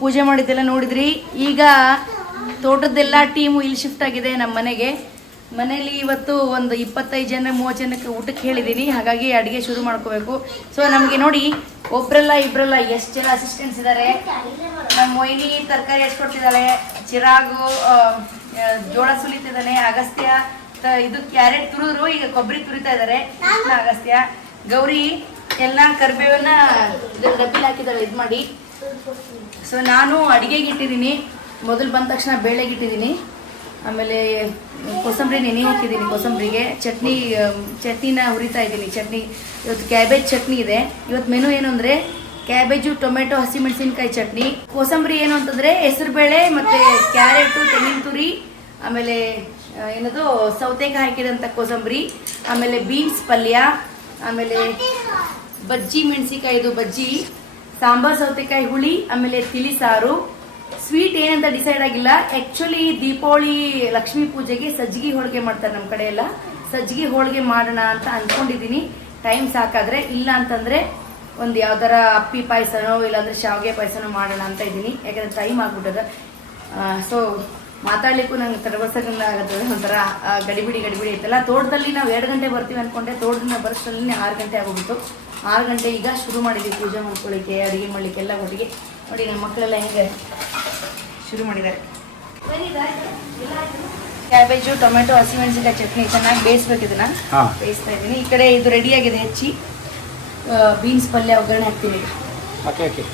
ಪೂಜೆ ಮಾಡಿದ್ದೆಲ್ಲ ನೋಡಿದ್ರಿ. ಈಗ ತೋಟದ್ದೆಲ್ಲ ಟೀಮು ಇಲ್ಲಿ ಶಿಫ್ಟ್ ಆಗಿದೆ ನಮ್ಮ ಮನೆಗೆ. ಮನೇಲಿ ಇವತ್ತು ಒಂದು ಇಪ್ಪತ್ತೈದು ಜನ, ಮೂವತ್ತು ಜನಕ್ಕೆ ಊಟಕ್ಕೆ ಹೇಳಿದ್ದೀನಿ. ಹಾಗಾಗಿ ಅಡುಗೆ ಶುರು ಮಾಡ್ಕೋಬೇಕು. ಸೊ ನಮಗೆ ನೋಡಿ, ಒಬ್ರಲ್ಲ ಇಬ್ರಲ್ಲ ಎಷ್ಟು ಜನ ಅಸಿಸ್ಟೆಂಟ್ಸ್ ಇದ್ದಾರೆ ನಮ್ಮ ಮೊಯ್ನಿ ತರಕಾರಿ ಎಷ್ಟು ಕೊಡ್ತಿದ್ದಾಳೆ ಚಿರಾಗು ಜೋಳ ಸುಲಿತಿದ್ದಾನೆ, ಅಗಸ್ತ್ಯ ಇದು ಕ್ಯಾರೆಟ್ ತುರಿದ್ರು, ಈಗ ಕೊಬ್ಬರಿ ತುರಿತಾ ಇದ್ದಾರೆ ಅಗಸ್ತ್ಯ. ಗೌರಿ, ಎಲ್ಲ ಕರ್ಬೇವನ್ನ ಡಬ್ಬಿಲಿ ಹಾಕಿದ್ದಾಳೆ ಇದು ಮಾಡಿ ಸೊ ನಾನು ಅಡಿಗೆಗೆ ಇಟ್ಟಿದ್ದೀನಿ. ಮೊದಲು ಬಂದ ತಕ್ಷಣ ಬೇಳೆಗೆ ಇಟ್ಟಿದ್ದೀನಿ. ಆಮೇಲೆ ಕೋಸಂಬರಿ ನೆನೆ ಹಾಕಿದ್ದೀನಿ ಕೋಸಂಬರಿಗೆ. ಚಟ್ನಿ ಚಟ್ನಿನ ಹುರಿತಾ ಇದ್ದೀನಿ, ಚಟ್ನಿ. ಇವತ್ತು ಕ್ಯಾಬೇಜ್ ಚಟ್ನಿ ಇದೆ. ಇವತ್ತು ಮೆನು ಏನು ಅಂದರೆ ಕ್ಯಾಬೇಜು, ಟೊಮೆಟೊ, ಹಸಿಮೆಣಸಿನ್ಕಾಯಿ ಚಟ್ನಿ. ಕೋಸಂಬರಿ ಏನು ಅಂತಂದರೆ ಹೆಸರುಬೇಳೆ ಮತ್ತು ಕ್ಯಾರೆಟು, ತೆಂಗಿನ ತುರಿ, ಆಮೇಲೆ ಏನದು, ಸೌತೆಕಾಯಿ ಹಾಕಿದಂಥ ಕೋಸಂಬರಿ. ಆಮೇಲೆ ಬೀನ್ಸ್ ಪಲ್ಯ, ಆಮೇಲೆ ಬಜ್ಜಿ ಮೆಣಸಿಕಾಯಿದು ಬಜ್ಜಿ. ಸಾಂಬಾರ್, ಸೌತೆಕಾಯಿ, ಹುಳಿ, ಆಮೇಲೆ ತಿಳಿ ಸಾರು. ಸ್ವೀಟ್ ಏನಂತ ಡಿಸೈಡ್ ಆಗಿಲ್ಲ. ಆಕ್ಚುಲಿ ದೀಪಾವಳಿ, ಲಕ್ಷ್ಮಿ ಪೂಜೆಗೆ ಸಜ್ಜಿಗೆ ಹೋಳಿಗೆ ಮಾಡ್ತಾರೆ ನಮ್ಮ ಕಡೆ ಎಲ್ಲ. ಸಜ್ಜಿಗೆ ಹೋಳಿಗೆ ಮಾಡೋಣ ಅಂತ ಅನ್ಕೊಂಡಿದ್ದೀನಿ. ಟೈಮ್ ಸಾಕಾದ್ರೆ, ಇಲ್ಲ ಅಂತಂದ್ರೆ ಒಂದು ಯಾವ್ದಾರ ಅಪ್ಪಿ ಪಾಯಸನೋ, ಇಲ್ಲಾಂದ್ರೆ ಶಾವಿಗೆ ಪಾಯಸನೋ ಮಾಡೋಣ ಅಂತ ಇದ್ದೀನಿ. ಯಾಕಂದ್ರೆ ಟೈಮ್ ಆಗ್ಬಿಟ್ಟದ. ಸೊ ಮಾತಾಡ್ಲಿಕ್ಕೂ ನಂಗೆ ತಡಬರ್ಸಕ್ಕಿಲ್ಲ ಆಗತ್ತದ ಒಂಥರ ಗಡಿಬಿಡಿ ಗಡಿಬಿಡಿ ಐತಲ್ಲ ತೋಟದಲ್ಲಿ ನಾವು ಎರಡು ಗಂಟೆ ಬರ್ತೀವಿ ಅನ್ಕೊಂಡೆ. ತೋಟದಿಂದ ಬರೋಷ್ಟರಲ್ಲಿ ಆರು ಗಂಟೆ ಆಗೋಗ್ಬಿಟ್ಟು. ಆರು ಗಂಟೆ ಈಗ ಶುರು ಮಾಡಿದ್ವಿ ಪೂಜೆ ಮಾಡ್ಕೊಳ್ಳಿಕ್ಕೆ ಅಡುಗೆ ಮಾಡ್ಲಿಕ್ಕೆ ಎಲ್ಲ ಒಟ್ಟಿಗೆ. ನೋಡಿ ನಮ್ಮ ಮಕ್ಕಳೆಲ್ಲ ಹೆಂಗೆ ಶುರು ಮಾಡಿದ್ದಾರೆ. ಕ್ಯಾಬೇಜು ಟೊಮೆಟೊ ಹಸಿಮೆಣಸಿನಕಾಯಿ ಚಟ್ನಿ ಚೆನ್ನಾಗಿ ಬೇಯಿಸ್ಬೇಕು ಇದನ್ನ. ಬೇಯಿಸ್ತಾ ಇದ್ದೀನಿ. ಈ ಕಡೆ ಇದು ರೆಡಿ ಆಗಿದೆ ಹೆಚ್ಚಿ. ಬೀನ್ಸ್ ಪಲ್ಯ ಒಗ್ಗರಣೆ ಹಾಕ್ತೀನಿ ಈಗ. Okay okay.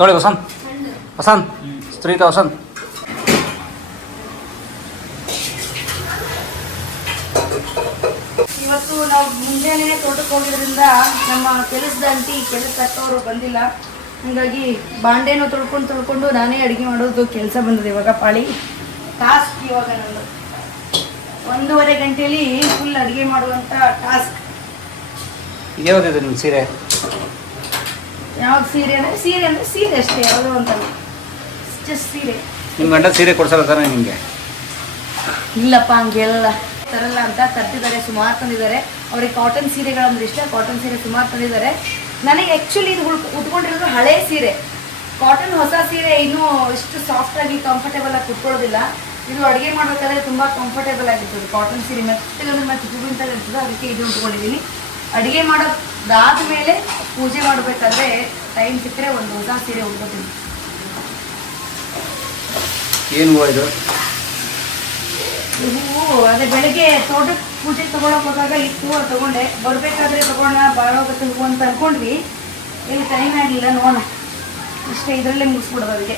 ತೊಳಿ ವಸಂತ್. ವಸಂತ್ ಸ್ತ್ರೀತ ವಸಂತ್ ಇವತ್ತು ಮುಂಜಾನೆ ತೋಟಕ್ಕೆ ಹೋಗಿದ್ರಿಂದ ನಮ್ಮ ಕೆಲಸದ ಅಂಟಿ ಕೆಲಸ ಕಟ್ಟೋರು ಬಂದಿಲ್ಲ. ಹಾಗಾಗಿ ಬಾಂಡೆನೂ ತೊಳ್ಕೊಂಡು ತೊಳ್ಕೊಂಡು ನಾನೇ ಅಡುಗೆ ಮಾಡೋದು ಕೆಲಸ ಬಂದಿದೆ ಇವಾಗ ಪಾಳಿ. ಟಾಸ್ಕ್ ಇವಾಗ ನಂದು. ಒಂದೂವರೆ ಗಂಟೆಯಲ್ಲಿ ಫುಲ್ ಅಡುಗೆ ಮಾಡುವಂಥ ಟಾಸ್ಕ್ ಇದ್ಯಾವ್ದಿದೆ ನಿಮ್ಮ ಸೀರೆ? ಯಾವ್ದು ಸೀರೆ ಅಂದರೆ ಸೀರೆ ಅಂದರೆ ಸೀರೆ ಅಷ್ಟೇ ಯಾವುದೋ ಅಂತಲ್ಲ ಜಸ್ಟ್ ಸೀರೆ. ನಿಮ್ಮ ಗಂಡ ಸೀರೆ ಕೊಡ್ಸಲ್ಲ ತಾನೇ ನಿಮಗೆ? ಇಲ್ಲಪ್ಪ ಹಂಗೆಲ್ಲ. ತರಲ್ಲ ಅಂತ ತರ್ತಿದ್ದಾರೆ ಸುಮಾರು ತಂದಿದ್ದಾರೆ. ಅವ್ರಿಗೆ ಕಾಟನ್ ಸೀರೆಗಳಂದ್ರೆ ಇಷ್ಟ. ಕಾಟನ್ ಸೀರೆ ಸುಮಾರು ತಂದಿದ್ದಾರೆ. ನನಗೆ ಆ್ಯಕ್ಚುಲಿ ಇದು ಉಟ್ಕೊಂಡಿರೋದು ಹಳೆ ಸೀರೆ. ಕಾಟನ್ ಹೊಸ ಸೀರೆ ಇನ್ನೂ ಇಷ್ಟು ಸಾಫ್ಟಾಗಿ ಕಂಫರ್ಟೇಬಲ್ ಆಗಿ ಕುತ್ಕೊಳ್ಳೋದಿಲ್ಲ ಇದು ಅಡುಗೆ ಮಾಡಬೇಕಾದ್ರೆ ತುಂಬ ಕಂಫರ್ಟೇಬಲ್ ಆಗಿರ್ತದೆ ಕಾಟನ್ ಸೀರೆ. ಮೆತ್ತಗಂದ್ರೆ ಮತ್ತೆ ಅಂತ ಇರ್ತದೆ, ಅದಕ್ಕೆ ಇದು ಉಟ್ಕೊಂಡಿದ್ದೀನಿ. ಅಡುಗೆ ಮಾಡೋದಾದ ಮೇಲೆ ಪೂಜೆ ಮಾಡಬೇಕಾದ್ರೆ ಟೈಮ್ ಸಿಕ್ಕರೆ ಒಂದು ಹೊಸ ಸೀರೆ ಉಟ್ಕೋತೀನಿ. ಏನು ಹೂವು ಅದೇ ಬೆಳಗ್ಗೆ ತೋಟಕ್ಕೆ ಪೂಜೆ ತಗೊಳಕ್ ಹೋದಾಗ ಈ ಹೂವು ತಗೊಂಡೆ. ಬರಬೇಕಾದ್ರೆ ತಗೊಳ್ಳೋಣ ಬಾಳೋಗತ್ತೆ ಹೂವು ಅಂತ ಅನ್ಕೊಂಡ್ವಿ. ಇಲ್ಲಿ ಟೈಮ್ ಆಗಲಿಲ್ಲ ನೋಡೋಣ. ಇಷ್ಟೇ ಇದರಲ್ಲೇ ಮುಗಿಸ್ಬಿಡೋದು ಅದಕ್ಕೆ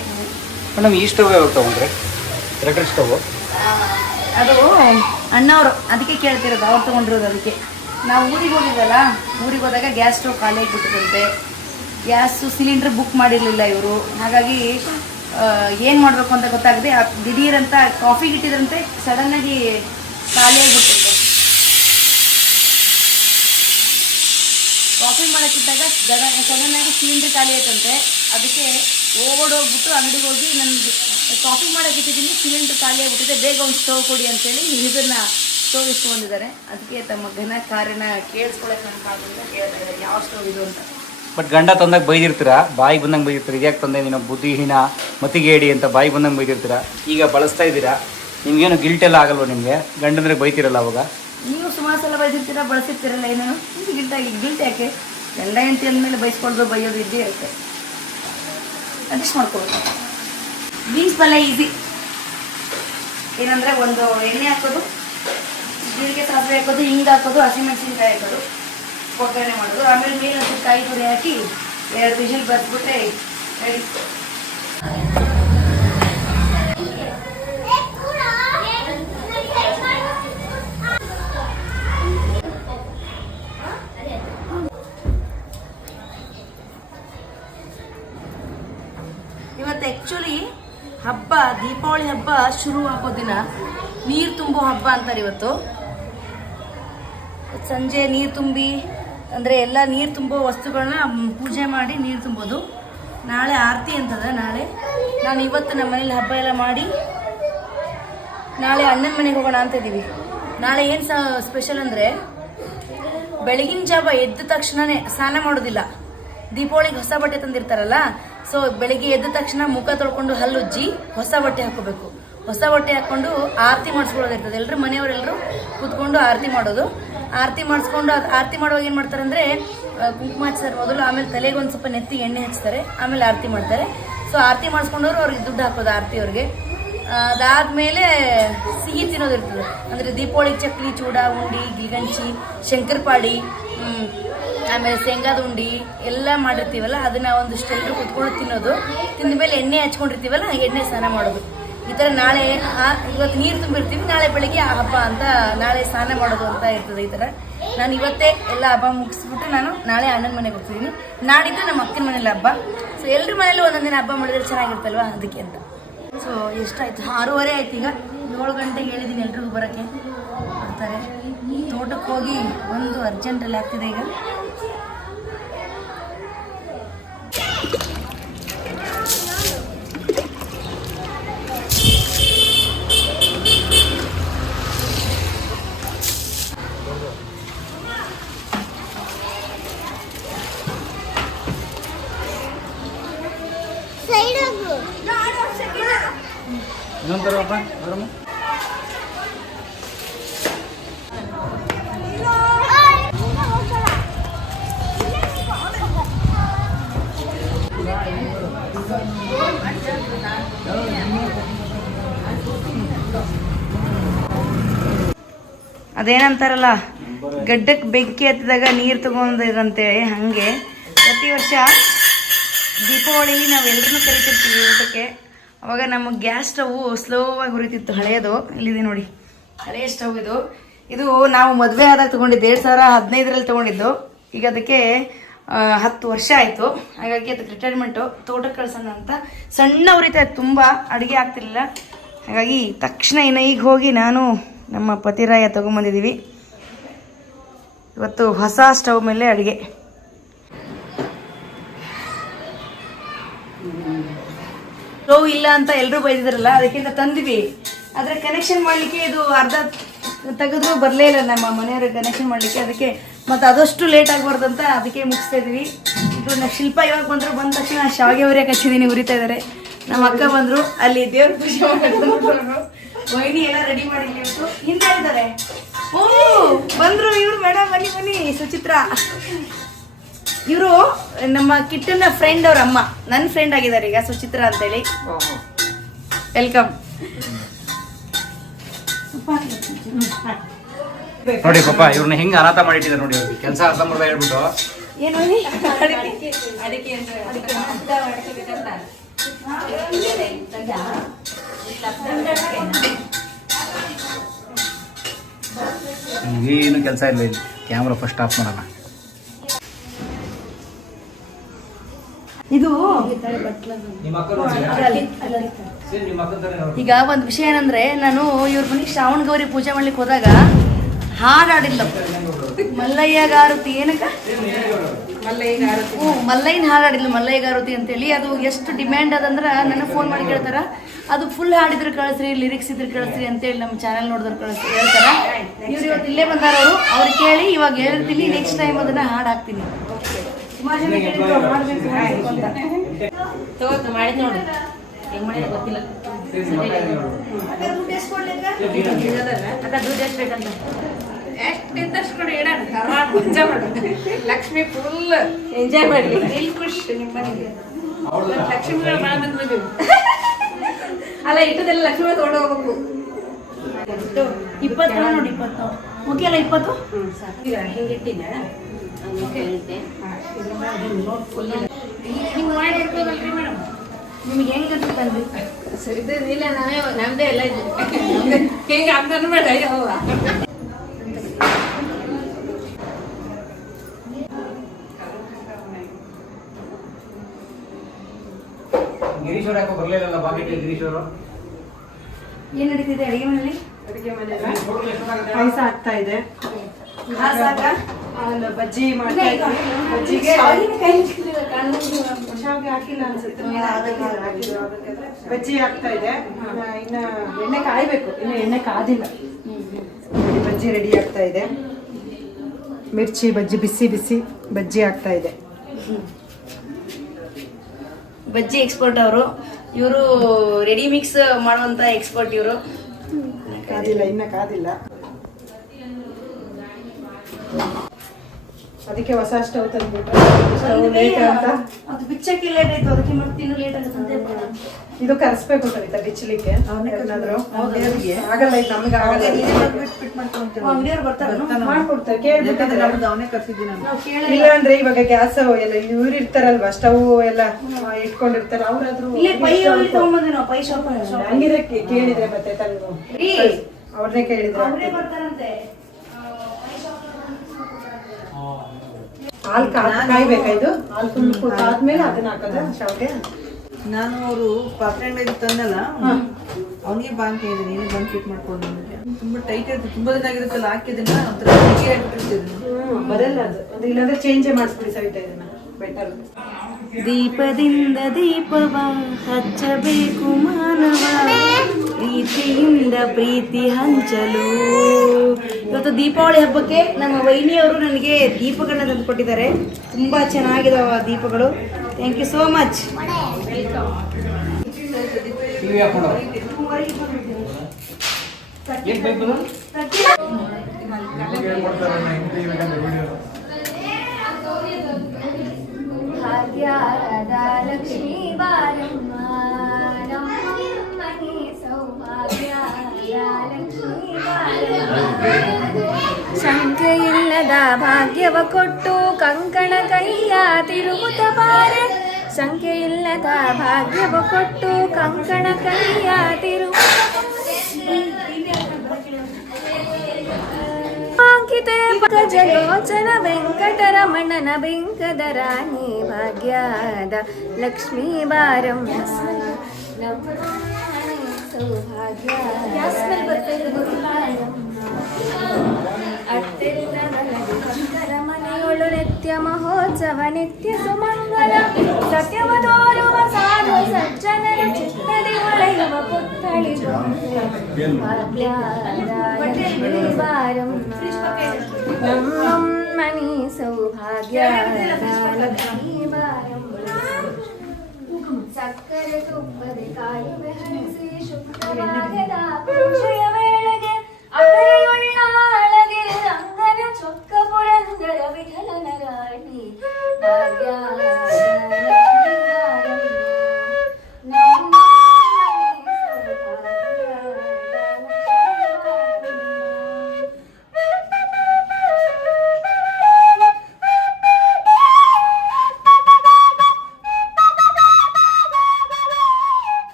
ಮೇಡಮ್ ಈ ಸ್ಟವ್ ಯಾವಾಗ ತೊಗೊಂಡ್ರೆ? ಎಲೆಕ್ಟ್ರಿಕ್ ಸ್ಟವ್ ಅದು ಅಣ್ಣವರು ಅದಕ್ಕೆ ಕೇಳ್ತಿರೋದು ಅವ್ರು ತಗೊಂಡಿರೋದು ಅದಕ್ಕೆ. ನಾವು ಊರಿಗೆ ಹೋಗಿದ್ದಲ್ಲ ಊರಿಗೆ ಹೋದಾಗ ಗ್ಯಾಸ್ ಸ್ಟವ್ ಖಾಲಿ ಆಗಿಬಿಟ್ಟಿದಂತೆ ಗ್ಯಾಸು ಸಿಲಿಂಡ್ರ್ ಬುಕ್ ಮಾಡಿರಲಿಲ್ಲ ಇವರು. ಹಾಗಾಗಿ ಏನು ಮಾಡಬೇಕು ಅಂತ ಗೊತ್ತಾಗದೆ ದಿಢೀರಂತ ಕಾಫಿಗೆ ಇಟ್ಟಿದ್ರಂತೆ ಸಡನ್ನಾಗಿ ಖಾಲಿ ಬಿಟ್ಟಿತ್ತು ಕಾಫಿ ಮಾಡೋಕ್ಕಿದ್ದಾಗ ದಡ ಸಡನ್ನಾಗಿ ಸಿಲಿಂಡರ್ ಖಾಲಿ ಆಯ್ತಂತೆ. ಅದಕ್ಕೆ ಓಡೋಗ್ಬಿಟ್ಟು ಅಂಗಡಿಗೆ ಹೋಗಿ ನನಗೆ ಕಾಫಿ ಮಾಡೋಕ್ಕಿಟ್ಟಿದ್ದೀನಿ ಸಿಲಿಂಡರ್ ಖಾಲಿ ಆಗಿಬಿಟ್ಟಿದೆ, ಬೇಗ ಒಂದು ಸ್ಟವ್ ಕೊಡಿ ಅಂತೇಳಿ ಇದನ್ನು ಸ್ಟೋವ್ ಇಸ್ಕೊಂಡಿದ್ದಾರೆ ಅದಕ್ಕೆ ತಮ್ಮ ಘನ ಕಾರ್ಯನ ಕೇಳಿಸ್ಕೊಳ್ಳೋಕೆ ನನಗೆ ಕೇಳ್ತಾ ಇದ್ದಾರೆ, ಯಾವ ಸ್ಟೋವ್ ಇದು ಅಂತ. ಬಟ್ ಗಂಡ ತಂದಾಗ ಬೈದಿರ್ತೀರ? ಬಾಯಿ ಬಂದಂಗೆ ಬೈದಿರ್ತೀರ? ಇದ್ಯಾಕೆ ತಂದೆ ನೀನು ಬುದ್ಧಿಹೀನ, ಮತಿಗೇಡಿ ಅಂತ ಬಾಯಿ ಬಂದಂಗೆ ಬೈದಿರ್ತೀರ? ಈಗ ಬಳಸ್ತಾ ಇದ್ದೀರಾ? ನಿಮ್ಗೇನು ಗಿಲ್ಟ್ ಎಲ್ಲ ಆಗಲ್ವ ನಿಮಗೆ? ಗಂಡಂದ್ರೆ ಬೈತಿರಲ್ಲ ಅವಾಗ? ನೀವು ಸುಮಾರು ಸಲ ಬೈದಿರ್ತೀರ? ಬಳಸಿರ್ತೀರಲ್ಲ ಏನೇನು ಗಿಲ್ಟ್ ಆಗಿ ಗಿಲ್ಟ್ ಯಾಕೆ? ಗಂಡ ಹೆಂಡತಿ ಅಂದಮೇಲೆ ಬೈಸ್ಕೊಳ್ಳೋದು ಬೈಯೋದು ಇದ್ದೇ ಇರುತ್ತೆ. ಅಡ್ಜಸ್ಟ್ ಮಾಡ್ಕೊಬೇಕು ಬೀನ್ಸ್ ಪಲ್ಯ ಈಸಿ ಏನಂದರೆ ಒಂದು ಎಣ್ಣೆ ಹಾಕೋದು, ಜೀರಿಗೆ ಸಾಸಿವೆ ಹಾಕೋದು, ಹಿಂಗೆ ಹಾಕೋದು ಹಸಿಮೆಣಸಿನ್ಕಾಯಿ ಹಾಕೋದು. ಒಗ್ಗರಣೆ ಮಾಡೋದು ಆಮೇಲೆ ಮೇಲೆ ಒಂದು ಕಾಯಿ ತುರಿ ಹಾಕಿ ಎರಡು ವಿಷಲ್ ಬರ್ಸ್ಬಿಟ್ರೆ ರೆಡಿ ಇವತ್ತು ಆ್ಯಕ್ಚುಲಿ ಹಬ್ಬ, ದೀಪಾವಳಿ ಹಬ್ಬ ಶುರು ಆಗೋ ದಿನ. ನೀರು ತುಂಬೋ ಹಬ್ಬ ಅಂತಾರೆ ಇವತ್ತು. ಸಂಜೆ ನೀರು ತುಂಬಿ ಅಂದರೆ ಎಲ್ಲ ನೀರು ತುಂಬೋ ವಸ್ತುಗಳನ್ನ ಪೂಜೆ ಮಾಡಿ ನೀರು ತುಂಬೋದು. ನಾಳೆ ಆರತಿ ಅಂತದ, ನಾಳೆ. ನಾನು ಇವತ್ತು ನಮ್ಮ ಮನೇಲಿ ಹಬ್ಬ ಎಲ್ಲ ಮಾಡಿ ನಾಳೆ ಅಣ್ಣನ ಮನೆಗೆ ಹೋಗೋಣ ಅಂತ ಇದ್ದೀವಿ ನಾಳೆ ಏನು ಸ್ಪೆಷಲ್ ಅಂದರೆ ಬೆಳಗಿನ ಜಾವ ಎದ್ದ ತಕ್ಷಣನೇ ಸ್ನಾನ ಮಾಡೋದಿಲ್ಲ. ದೀಪಾವಳಿಗೆ ಹೊಸ ಬಟ್ಟೆ ತಂದಿರ್ತಾರಲ್ಲ, ಸೊ ಬೆಳಿಗ್ಗೆ ಎದ್ದ ತಕ್ಷಣ ಮುಖ ತೊಳ್ಕೊಂಡು ಹಲ್ಲುಜ್ಜಿ ಹೊಸ ಬಟ್ಟೆ ಹಾಕೋಬೇಕು ಹೊಸ ಬಟ್ಟೆ ಹಾಕ್ಕೊಂಡು ಆರತಿ ಮಾಡಿಸ್ಕೊಳ್ಳೋದಿರ್ತದೆ. ಎಲ್ಲರೂ ಮನೆಯವರೆಲ್ಲರೂ ಕೂತ್ಕೊಂಡು ಆರತಿ ಮಾಡೋದು. ಆರತಿ ಮಾಡಿಸ್ಕೊಂಡು ಅದು ಆರತಿ ಮಾಡುವಾಗ ಏನು ಮಾಡ್ತಾರೆ ಅಂದರೆ ಕುಂಕುಮ ಹಚ್ತಾರೆ ಮೊದಲು ಆಮೇಲೆ ತಲೆಗೆ ಒಂದು ಸ್ವಲ್ಪ ನೆತ್ತಿ ಎಣ್ಣೆ ಹಚ್ತಾರೆ, ಆಮೇಲೆ ಆರತಿ ಮಾಡ್ತಾರೆ. ಸೊ ಆರತಿ ಮಾಡಿಸ್ಕೊಂಡವ್ರು ಅವ್ರಿಗೆ ದುಡ್ಡು ಹಾಕೋದು ಆರತಿ ಅವ್ರಿಗೆ. ಅದಾದಮೇಲೆ ಸಿಹಿ ತಿನ್ನೋದು ಇರ್ತದೆ. ಅಂದರೆ ದೀಪಾವಳಿ ಚಕ್ಲಿ, ಚೂಡ, ಉಂಡಿ, ಗಿಲ್ಗಂಚಿ ಶಂಕರಪಾಡಿ ಆಮೇಲೆ ಶೇಂಗಾದ ಉಂಡಿ ಎಲ್ಲ ಮಾಡಿರ್ತೀವಲ್ಲ, ಅದನ್ನ ಒಂದಿಷ್ಟು ಎಲ್ಲರೂ ಕುತ್ಕೊಂಡು ತಿನ್ನೋದು. ತಿಂದ ಮೇಲೆ ಎಣ್ಣೆ ಹಚ್ಕೊಂಡಿರ್ತೀವಲ್ಲ, ಎಣ್ಣೆ ಸ್ನಾನ ಮಾಡೋದು. ಈ ಥರ ನಾಳೆ ಇವತ್ತು ನೀರು ತುಂಬಿರ್ತೀವಿ, ನಾಳೆ ಬೆಳಿಗ್ಗೆ ಹಬ್ಬ ಅಂತ ನಾಳೆ ಸ್ನಾನ ಮಾಡೋದು ಅಂತ ಇರ್ತದೆ ಈ ಥರ ನಾನು ಇವತ್ತೇ ಎಲ್ಲ ಹಬ್ಬ ಮುಗಿಸ್ಬಿಟ್ಟು ನಾನು ನಾಳೆ ಅಣ್ಣನ ಮನೆಗೆ ಹೋಗ್ತಿದ್ದೀನಿ ನಾಡಿದ್ದು ನಮ್ಮ ಅಕ್ಕನ ಮನೇಲಿ ಹಬ್ಬ. ಸೊ ಎಲ್ಲರ ಮನೇಲಿ ಒಂದೊಂದು ದಿನ ಹಬ್ಬ ಮಾಡಿದ್ರೆ ಚೆನ್ನಾಗಿರ್ತಲ್ವಾ ಅದಕ್ಕೆ ಅಂತ. ಸೊ ಎಷ್ಟಾಯ್ತು? ಆರೂವರೆ ಆಯ್ತು ಈಗ. ಏಳು ಗಂಟೆಗೆ ಹೇಳಿದ್ದೀನಿ ಎಲ್ರಿಗೂ ಬರೋಕ್ಕೆ. ಬರ್ತಾರೆ. ತೋಟಕ್ಕೆ ಹೋಗಿ ಒಂದು ಅರ್ಜೆಂಟಲ್ಲಿ ಆಗ್ತಿದೆ ಈಗ. ಅದೇನಂತಾರಲ್ಲ ಗಡ್ಡಕ್ಕೆ ಬೆಂಕಿ ಹತ್ತಿದಾಗ ನೀರು ತಗೊಂಡಿರಂತೇಳಿ ಹಾಗೆ. ಪ್ರತಿ ವರ್ಷ ದೀಪಾವಳಿಲಿ ನಾವೆಲ್ಲರೂ ಕರಿತಿರ್ತೀವಿ ಊಟಕ್ಕೆ. ಅವಾಗ ನಮ್ಮ ಗ್ಯಾಸ್ ಸ್ಟವ್ ಸ್ಲೋವಾಗಿ ಉರಿತಿತ್ತು ಹಳೆಯದು ಇಲ್ಲಿದೆ ನೋಡಿ. ಹಳೆಯ ಸ್ಟವ್ ಇದು. ಇದು ನಾವು ಮದುವೆ ಆದಾಗ ತೊಗೊಂಡಿದ್ದು, ಎರಡು ಸಾವಿರ ಹದಿನೈದರಲ್ಲಿ ತೊಗೊಂಡಿದ್ದು. ಈಗ ಅದಕ್ಕೆ ಹತ್ತು ವರ್ಷ ಆಯಿತು. ಹಾಗಾಗಿ ಅದಕ್ಕೆ ರಿಟೈರ್ಮೆಂಟು ತೋಟಕ್ಕೆ ಕಳ್ಸೋಣ ಅಂತ. ಸಣ್ಣ ಉರಿತಾ ತುಂಬ ಅಡುಗೆ ಆಗ್ತಿರ್ಲಿಲ್ಲ. ಹಾಗಾಗಿ ತಕ್ಷಣ ಇನ್ನು ಈಗ ಹೋಗಿ ನಾನು ನಮ್ಮ ಪತಿರಾಯ ತೊಗೊಂಬಂದಿದ್ದೀವಿ. ಇವತ್ತು ಹೊಸ ಸ್ಟವ್ ಮೇಲೆ ಅಡುಗೆ. ಸ್ಟವ್ ಇಲ್ಲ ಅಂತ ಎಲ್ಲರೂ ಬೈದಿದ್ರಲ್ಲ, ಅದಕ್ಕಿಂತ ತಂದ್ವಿ. ಆದರೆ ಕನೆಕ್ಷನ್ ಮಾಡಲಿಕ್ಕೆ ಇದು ಅರ್ಧ ತೆಗೆದ್ರೂ ಬರಲೇ ಇಲ್ಲ ನಮ್ಮ ಮನೆಯವ್ರಿಗೆ ಕನೆಕ್ಷನ್ ಮಾಡಲಿಕ್ಕೆ. ಅದಕ್ಕೆ ಮತ್ತು ಅದಷ್ಟು ಲೇಟ್ ಆಗಬಾರ್ದು ಅಂತ ಅದಕ್ಕೆ ಮುಗಿಸ್ತಾ ಇದೀವಿ. ಇದು ನಾ ಶಿಲ್ಪ ಇವಾಗ ಬಂದರು, ಬಂದ ತಕ್ಷಣ ಶಾವಿಗೆ ಅವರೇ ಹಚ್ಚಿದ್ದೀನಿ ಉರಿತಾ ಇದ್ದಾರೆ ನಮ್ಮ ಅಕ್ಕ ಬಂದರು, ಅಲ್ಲಿ ದೇವ್ರ ಪೂಜೆ ವೈನಿ ಎಲ್ಲ ರೆಡಿ ಮಾಡಿ ಇವತ್ತು. ಹಿಂದೆ ಇದ್ದಾರೆ. ಓ, ಬಂದರು ಇವ್ರು ಮೇಡಮ್ ಬನ್ನಿ ಬನ್ನಿ, ಸುಚಿತ್ರಾ. ಇವರು ನಮ್ಮ ಕಿಟ್ಟನ ಫ್ರೆಂಡ್ ಅವ್ರ ಅಮ್ಮ. ನನ್ನ ಫ್ರೆಂಡ್ ಆಗಿದ್ದಾರೆ ಈಗ ಸುಚಿತ್ರಾ ಅಂತೇಳಿ. ವೆಲ್ಕಮ್ ನೋಡಿ ಪಾಪ ಇವ್ರನ್ನ ಹೆಂಗ್ ಅನಾಥ ಮಾಡಿಟ್ಟಿದ್ದಾರೆ ನೋಡಿ ಅವ್ರಿಗೆ ಕೆಲಸ ಅರ್ಧಂಬರ್ಧ ಹೇಳ್ಬಿಟ್ಟು. ಏನು ಏನು ಕೆಲಸ ಇಲ್ಲ ಇಲ್ಲಿ. ಕ್ಯಾಮ್ರಾ ಫಸ್ಟ್ ಆಫ್ ಮಾಡೋಣ ಇದು ಈಗ ಒಂದು ವಿಷಯ ಏನಂದ್ರೆ ನಾನು ಇವ್ರ ಮನೆಗೆ ಶ್ರಾವಣ ಗೌರಿ ಪೂಜೆ ಮಾಡ್ಲಿಕ್ಕೆ ಹೋದಾಗ ಹಾಡು ಹಾಡಿಲ್ಲ ಮಲ್ಲಯ್ಯ ಗಾರುತಿ ಏನಕ್ಕ? ಹ್ಞೂ ಮಲ್ಲಯ್ಯನ ಹಾಡು ಹಾಡಿದ್ಲು ಮಲ್ಲಯ್ಯ ಗಾರುತಿ ಅಂತೇಳಿ. ಅದು ಎಷ್ಟು ಡಿಮ್ಯಾಂಡ್ ಅದಂದ್ರೆ ನನಗೆ ಫೋನ್ ಮಾಡಿ ಕೇಳ್ತಾರ. ಅದು ಫುಲ್ ಹಾಡಿದ್ರೆ ಕಳಿಸ್ರಿ ಲಿರಿಕ್ಸ್ ಇದ್ರೆ ಕಳಿಸ್ರಿ ಅಂತೇಳಿ ನಮ್ಮ ಚಾನಲ್ ನೋಡಿದ್ರು ಕಳಿಸ್ರಿ ಹೇಳ್ತಾರ. ಇವ್ರು ಇವತ್ತು ಇಲ್ಲೇ ಬಂದಾರ ಅವರು ಅವ್ರು ಕೇಳಿ ಇವಾಗ ಹೇಳ್ತೀನಿ ನೆಕ್ಸ್ಟ್ ಟೈಮ್ ಅದನ್ನ ಹಾಡು ಹಾಕ್ತೀನಿ. ತಗೋತ ಮಾಡಿ ನೋಡಿ. ಹೆಂಗ್ ಗೊತ್ತಿಲ್ಲ. ಅಕ್ಕ, ದುಡ್ಡು ಎಂಜಾಯ್ ಮಾಡೋಣ ಲಕ್ಷ್ಮಿ ಫುಲ್ ಎಂಜಾಯ್ ಮಾಡ್ಲಿ. ದಿಲ್ ಖುಷ್ ನಿಮ್ಮ ಮನೆಗೆ ಲಕ್ಷ್ಮಿ ಭಾಳ ಮಂದಿ ಬಂದಿವಿ ಅಲ್ಲ ಇಟ್ಟದೆಲ್ಲ ಲಕ್ಷ್ಮಿ ತೊಗೊಂಡು ಹೋಗ್ಬೇಕು. ಇಪ್ಪತ್ತು ನೋಡಿ ಇಪ್ಪತ್ತು. ಮುಖ್ಯ ಇಪ್ಪತ್ತು? ಇಟ್ಟಿದ್ದೆ ಹಿಂಗಿಟ್ಟಿನ ಹಿಂಗ್ ಮಾಡಿ ಇರ್ತದಲ್ರಿ ಮೇಡಮ್. ನಿಮಗೆ ಹೆಂಗ್ ಅನ್ಸುತ್ತಲ್ರಿ ಇಲ್ಲ ನಾವೇ ನಮ್ದೇ ಎಲ್ಲ ಇದು. ಹೆಂಗೆ ಬೇಡ ಗಿರೀಶ್ ಅವ್ರು ಯಾಕೋ ಬರ್ಲಿಲ್ಲ ಬಾಕೆಟ್ ಗಿರೀಶ್ ಅವರು? ಏನ್ ನಡೀತಿದೆ ಅಡಿಗೆ ಮನೆಯಲ್ಲಿ ಪಾಯಸ ಆಗ್ತಾ ಇದೆ. ಬಜ್ಜಿ ಮಾಡ್ತಾ ಇದ್ದೆ ಬಜ್ಜಿಗೆ ಶಾವಿಗೆ ಹಾಕಿಲ್ಲ ಅನ್ಸುತ್ತೆ. ಬಜ್ಜಿ ಹಾಕ್ತಾ ಇದೆ. ಇನ್ನ ಎಣ್ಣೆ ಕಾಯ್ಬೇಕು. ಇನ್ನು ಎಣ್ಣೆ ಕಾದಿಲ್ಲ. ಬಜ್ಜಿ ರೆಡಿ ಆಗ್ತಾ ಇದೆ. ಮಿರ್ಚಿ ಬಜ್ಜಿ ಬಿಸಿ ಬಿಸಿ ಬಜ್ಜಿ ಆಗ್ತಾ ಇದೆ. ಬಜ್ಜಿ ಎಕ್ಸ್ಪರ್ಟ್ ಅವರು. ಇವರು ರೆಡಿ ಮಿಕ್ಸ್ ಮಾಡುವಂತ ಎಕ್ಸ್ಪರ್ಟ್ ಇವರು. ಕಾದಿಲ್ಲ ಇನ್ನ ಕಾದಿಲ್ಲ. ಅದಕ್ಕೆ ಹೊಸ ಸ್ಟವ್ ತಂದ್ಬಿಟ್ಟು. ಸ್ಟವ್ ಲೇಟ್ ಅಂತ. ಅದು ಬಿಚ್ಚಕ್ಕೆ ಲೇಟ್ ಆಯ್ತು ಅದಕ್ಕೆ ಲೇಟ್ ಆಗುತ್ತೆ ಇದು ಕರ್ಸ್ಬೇಕು ಕರೀತ ಬಿಚ್ಚಲಿಕ್ಕೆ. ಏನಾದ್ರು ಆಗಲ್ಲ ಇದು ನಮ್ಗೆ ಆಗಲ್ಲ. ಅಂಗಡಿಯವ್ರು ಬರ್ತಾರ ಮಾಡ್ಕೊಡ್ತಾರೆ. ಕೇಳ್ಬಿಟ್ಟಿದ್ರೆ ನಾವು ಕೇಳ ಇಲ್ಲ ಅಂದ್ರೆ ಇವಾಗ ಗ್ಯಾಸ್ ಎಲ್ಲ ಇವ್ರು ಇರ್ತಾರಲ್ವಾ ಸ್ಟವ್ ಎಲ್ಲ ಇಟ್ಕೊಂಡಿರ್ತಾರೆ ಅವ್ರಾದ್ರೂ ಇಲ್ಲೇ ಪೈ ಅಲ್ಲಿ ತಗೊಂಬಂದ್ವಿ ನಾವು ಪೈ ಶಾಪ್ ಹಂಗಿದ್ರೆ ಕೇಳಿದ್ರೆ ಮತ್ತೆ ತಂದು ರೀ. ಅವ್ರನ್ನೇ ಕೇಳಿದ್ರೆ ಅವರೇ ಬರ್ತಾರಂತೆ. ಹಾಲು ಕಾಯ್ಬೇಕಾ ಇದು ಹಾಲು ಫುಲ್ ಆದ್ಮೇಲೆ ಅದನ್ನ ಹಾಕೋದ ಶಾವ್ಗೆ. ನಾನು ಅವರು ಪಾತ್ರೆ ಅಂಗಡಿ ತಂದಲ್ಲ ಅವನಿಗೆ ಬಾಂಕ್ ಹೇಳಿದೆ ನೀನು ಬಂದ್ ಫಿಟ್ ಮಾಡ್ಕೊಂಡು ತುಂಬಾ ಟೈಟ್ ಇರುತ್ತೆ ತುಂಬಾ ದಿನ ಆಗಿರುತ್ತಲ್ಲ ಹಾಕಿದ್ರೆ ಒಂಥರ ಬರಲ್ಲ ಅದು. ಅದು ಇಲ್ಲಾಂದ್ರೆ ಚೇಂಜ್ ಮಾಡಿಸ್ಬಿಡಿ ಸವಿತಾ ಇದನ್ನ. ಬೆಟರ್ ದೀಪದಿಂದ ದೀಪವ ಹಚ್ಚಬೇಕು ಮಾನವ. ಪ್ರೀತಿಯಿಂದ ಪ್ರೀತಿ ಹಂಚಲು. ಇವತ್ತು ದೀಪಾವಳಿ ಹಬ್ಬಕ್ಕೆ ನಮ್ಮ ವೈನಿಯವರು ನನಗೆ ದೀಪಗಳನ್ನ ತಂದು ಕೊಟ್ಟಿದ್ದಾರೆ ತುಂಬ ಚೆನ್ನಾಗಿದಾವ ದೀಪಗಳು. ಥ್ಯಾಂಕ್ ಯು ಸೋ ಮಚ್ ಬಾರಮ್ಮ ನಮ್ಮನೆ ಸೌಭಾಗ್ಯದ ಭಾಗ್ಯವ ಕೊಟ್ಟು ಕಂಕಣ ಕೈಯ ತಿರುಗುತ್ತ ಬಾರೆ ಸಂಖ್ಯೆಯಿಲ್ಲದ ಭಾಗ್ಯವ ಕೊಟ್ಟು ಕಂಕಣ ಕೈಯ ತಿರುಗುತ್ತ ಅಂಕಿತೆ ಪಂಕಜಲೋಚನ ವೆಂಕಟರಮಣನ ಬೆಂಕದ ರಾಣಿ ಭಾಗ್ಯದ ಲಕ್ಷ್ಮೀ ಬಾರಮ್ಮ ನಮ್ಮ ಸೌಭಾಗ್ಯ ಅತ್ತೆಲ್ಲ ನನಗೆ ಭಕ್ತರ ಮನೆಯೊಳು ನಿತ್ಯ ಮಹೋತ್ಸವ ನಿತ್ಯ ಸುಮಂಗಲ ಸತ್ಯವ വാരം മണി സൗഭാഗ്യ ചക്കര തുപ്പത് കായു ഹരിസി ശുക്രവാഗതാ പുരുഷയവേളകെ അവിടെയുള്ള ആളകെ അങ്ങനെ ചൊക്ക പുരന്തര വിഠലനരാണി ഭാഗ്യ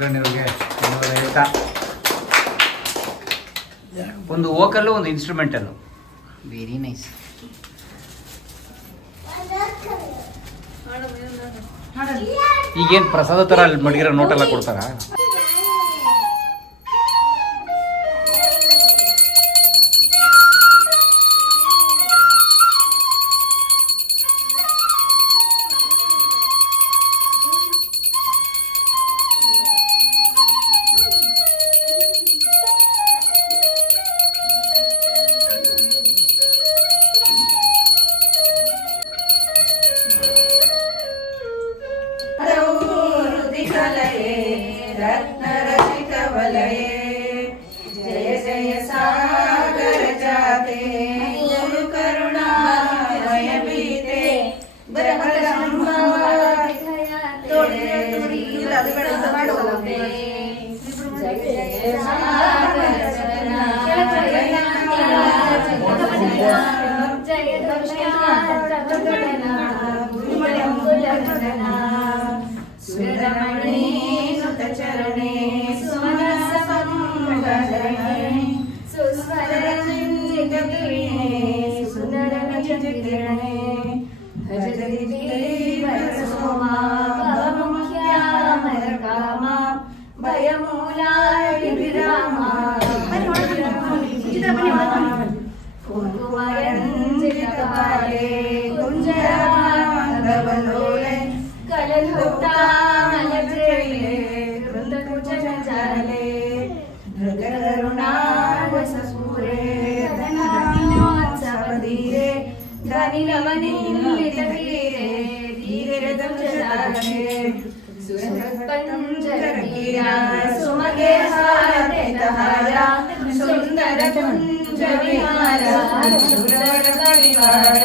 ಧನ್ಯವಾದ ಒಂದು ವೋಕಲ್ಲು ಒಂದು ಇನ್ಸ್ಟ್ರೂಮೆಂಟಲ್ಲು. ವೆರಿ ನೈಸ್ ಈಗೇನು ಪ್ರಸಾದ ಥರ ಅಲ್ಲಿ ಮಡಗಿರೋ ನೋಟೆಲ್ಲ ಕೊಡ್ತಾರಾ? सुन्दरचित्रिणे भजति സുന്ദര കുഞ്ച വിഹാര സുന്ദര പരിവാര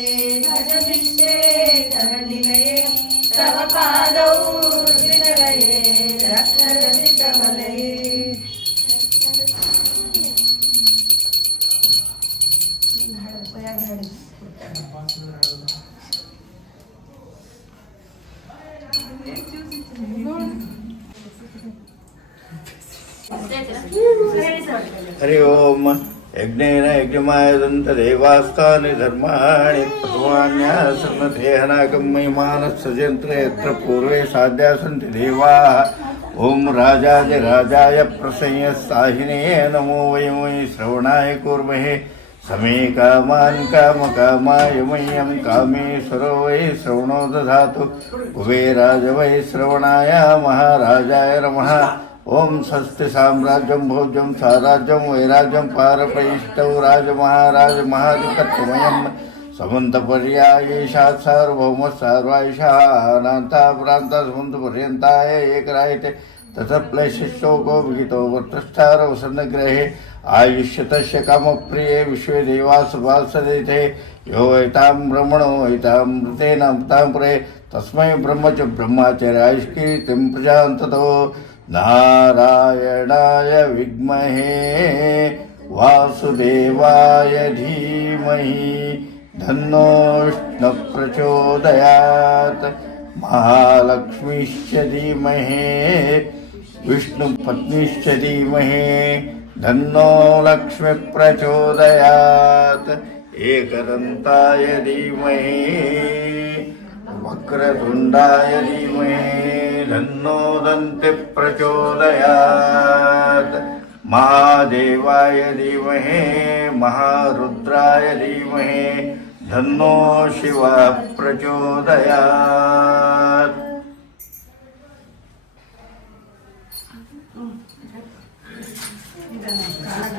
यज्ञेन यज्ञमायदन्तदेवास्तानि धर्माणि। पटवान्यासन्नथेहनाकं महिमानस्सजन्त्र यत्र पूर्वे साध्या सन्ति देवाः। ॐ राजाधिराजाय प्रसंयस्ताहिने नमो श्रवणाय कुर्महे। समे कामान् कामकामाय मह्यं कामेश्वरो वै श्रवणो दधातु कुबेराज वै श्रवणाय महाराजाय नमः। ओम स्वस्ति साम्राज्यं भोज्यं साराज्यं वैराज्यं पारपैष्टौ राजमहाराज महाधिपत्यमयं समन्तपर्यायेषात् सार्वभौमः सार्वायुषानान्ता प्रान्ता समुद्रपर्यन्ताय एकरायते। ततप्लशिष्टोको विहितो वर्तश्चारवसन्नग्रहे आयुष्यतस्य कामप्रिये विश्वे देवासुभासदिते यो वैतां ब्रह्मणो वैतां मृतेन तां प्रे तस्मै ब्रह्म च ब्रह्माचर्यायुष्कीर्तिं प्रजान्ततो। नारायणाय विद्महे वासुदेवाय धीमहि धन्नोष्ण प्रचोदयात् महालक्ष्मीश्च धीमहे, विष्णुपत्नीश्च धीमहे धन्नो लक्ष्मी प्रचोदयात् एकदन्ताय धीमहि, वक्रतुण्डाय धीमहि। धन्नो दन्ति प्रचोदयात् महादेवाय धीमहि महारुद्राय धीमहि धन्नो शिवः प्रचोदयात्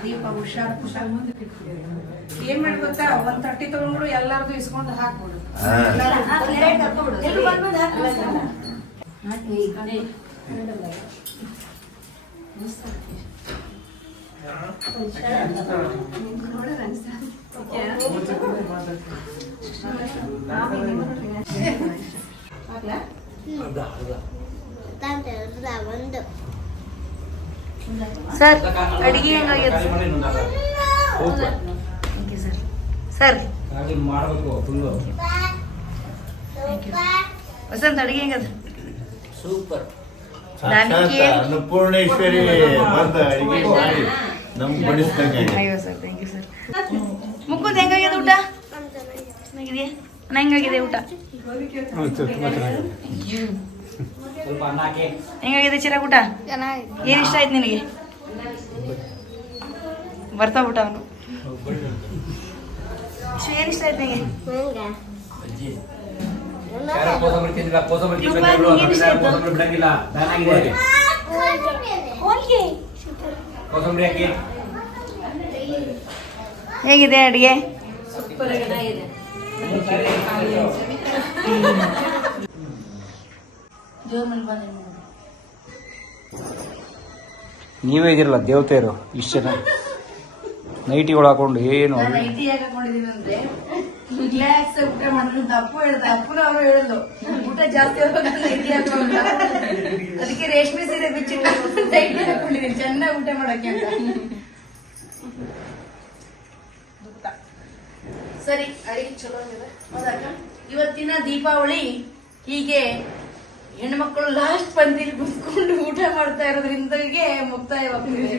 ದೀಪ ಹುಷಾರ್ ಹುಷಾರ್ ಏನ್ ಮಾಡಿ ಗೊತ್ತಾ ಒಂದ್ ತಟ್ಟಿ ತಗೊಂಡ್ಬಿಡು ಎಲ್ಲಾರ್ದು ಇಸ್ಕೊಂಡು ಹಾಕ್ಬಿಡು ಸರ್ ಅಡಿಗೆ ಹೆಂಗಾಗ್ಯದ ಸರ್. ಸರ್ ವಸಂತ್ ಅಡಿಗೆ ಹೆಂಗದ ಸೂಪರ್. ನನಗೆ ಅನ್ನಪೂರ್ಣೇಶ್ವರಿ ಬಂದ ಅಡಿಗೆ ಮಾಡಿ ನಮ್ಗೆ ಬಡಿಸ್ದಂಗೆ ಅಯ್ಯೋ ಸರ್ ಥ್ಯಾಂಕ್ ಯು ಸರ್. ಮುಕ್ಕುದ್ ಹೆಂಗಾಗ್ಯದ ಊಟ? ಚೆನ್ನಾಗಿದೆಯಾ? ಹೆಂಗಾಗಿದೆ ಊಟ? ಹೆಂಗಾಗಿದೆ ಚಿರಾಗ್ ಊಟ? ಏನ್ ಇಷ್ಟ ಆಯ್ತು ನಿನಗೆ? ಬರ್ತಾ ಊಟ ಅವನು. ಏನ್ ಇಷ್ಟ ಆಯ್ತು ನಿನಗೆ? ಕೋಸಂಬರಿ ತಿಂದಿಲ್ಲ ಕೋಸಂಬರಿ? ಕೋಸಂಬರಿ ಬಿಡಂಗಿಲ್ಲ ಕೋಸಂಬರಿ ಹಾಕಿ. ಹೇಗಿದೆ ಅಡಿಗೆ? ನೀವೇ ಇದಿರಲ್ಲ ದೇವತೆಯರು ಇಷ್ಟು ಜನ ನೈಟಿಗಳು ಹಾಕೊಂಡು ಏನು ಯಾಕೆ ಹಾಕೊಂಡಿದೀನಿ ಅಂದ್ರೆ ರಿಲ್ಯಾಕ್ಸ್ ಊಟ ಮಾಡೋದು ಅಪ್ಪು ಹೇಳ್ದ. ಅಪ್ಪನ ಅವರು ಹೇಳಿದ್ರು ಊಟ ಜಾಸ್ತಿ ಹೋದಾಗ ನೈಟಿ ಹಾಕೊಂಡ ಅದಕ್ಕೆ ರೇಷ್ಮೆ ಸೀರೆ ಬಿಚ್ಚಿ ನೈಟಿ ಹಾಕೊಂಡಿದೀನಿ. ಚೆನ್ನಾಗಿ ಊಟ ಮಾಡಕ್ಕೆ ಅಂತ. ಸರಿ, ಅಡಿಗೆ ಚಲೋ ಹೌದಕ್ಕ ಇವತ್ತಿನ ದೀಪಾವಳಿ ಹೀಗೆ ಹೆಣ್ಮಕ್ಳು ಲಾಸ್ಟ್ ಪಂಕ್ತಿಲಿ ಕುತ್ಕೊಂಡು ಊಟ ಮಾಡ್ತಾ ಇರೋದ್ರಿಂದ ಮುಕ್ತಾಯವಾಗ್ತಿದೆ.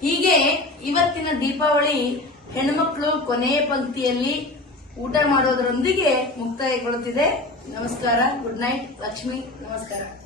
ಹೀಗೆ ಇವತ್ತಿನ ದೀಪಾವಳಿ ಹೆಣ್ಮಕ್ಳು ಕೊನೆಯ ಪಂಕ್ತಿಯಲ್ಲಿ ಊಟ ಮಾಡೋದರೊಂದಿಗೆ ಮುಕ್ತಾಯಗೊಳ್ಳುತ್ತಿದೆ. ನಮಸ್ಕಾರ. Good night. ಲಕ್ಷ್ಮಿ ನಮಸ್ಕಾರ.